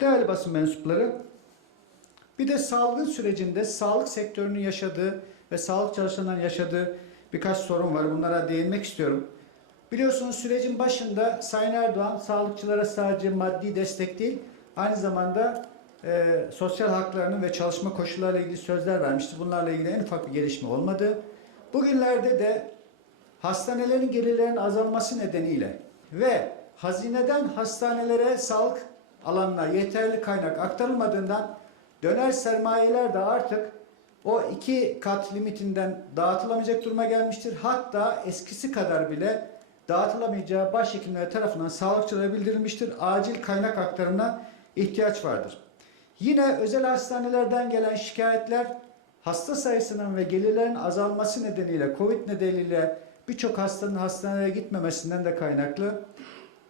Değerli basın mensupları, bir de salgın sürecinde sağlık sektörünün yaşadığı ve sağlık çalışanlarının yaşadığı birkaç sorun var. Bunlara değinmek istiyorum. Biliyorsunuz sürecin başında Sayın Erdoğan sağlıkçılara sadece maddi destek değil, aynı zamanda e, sosyal haklarının ve çalışma koşullarıyla ilgili sözler vermişti. Bunlarla ilgili en ufak bir gelişme olmadı. Bugünlerde de hastanelerin gelirlerinin azalması nedeniyle ve hazineden hastanelere sağlık alanına yeterli kaynak aktarılmadığından döner sermayeler de artık o iki kat limitinden dağıtılamayacak duruma gelmiştir. Hatta eskisi kadar bile dağıtılamayacağı başhekimler tarafından sağlıkçılara bildirilmiştir. Acil kaynak aktarımına ihtiyaç vardır. Yine özel hastanelerden gelen şikayetler hasta sayısının ve gelirlerin azalması nedeniyle, Covid nedeniyle birçok hastanın hastanelere gitmemesinden de kaynaklı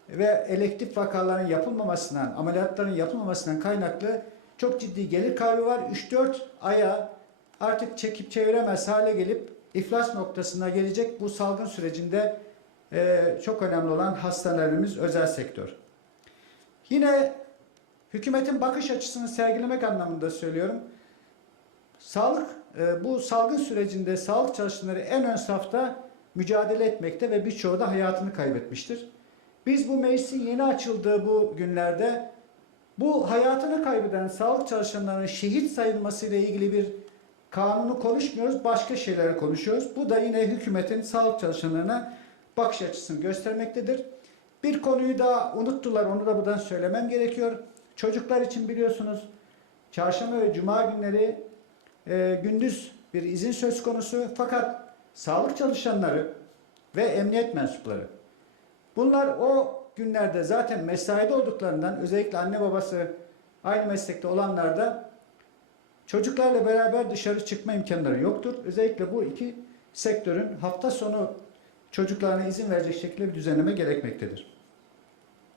ve elektif vakaların yapılmamasından, ameliyatların yapılmamasından kaynaklı çok ciddi gelir kaybı var. 3-4 aya artık çekip çeviremez hale gelip iflas noktasına gelecek bu salgın sürecinde eee, çok önemli olan hastanelerimiz özel sektör. Yine hükümetin bakış açısını sergilemek anlamında söylüyorum. Sağlık e, bu salgın sürecinde sağlık çalışanları en ön safta mücadele etmekte ve birçoğu da hayatını kaybetmiştir. Biz bu meclisin yeni açıldığı bu günlerde bu hayatını kaybeden sağlık çalışanlarının şehit sayılması ile ilgili bir kanunu konuşmuyoruz, başka şeyleri konuşuyoruz. Bu da yine hükümetin sağlık çalışanlarına bakış açısını göstermektedir. Bir konuyu daha unuttular, onu da buradan söylemem gerekiyor. Çocuklar için biliyorsunuz çarşamba ve cuma günleri e, gündüz bir izin söz konusu fakat sağlık çalışanları ve emniyet mensupları bunlar o günlerde zaten mesaide olduklarından özellikle anne babası aynı meslekte olanlar da çocuklarla beraber dışarı çıkma imkanları yoktur. Özellikle bu iki sektörün hafta sonu çocuklarına izin verecek şekilde bir düzenleme gerekmektedir.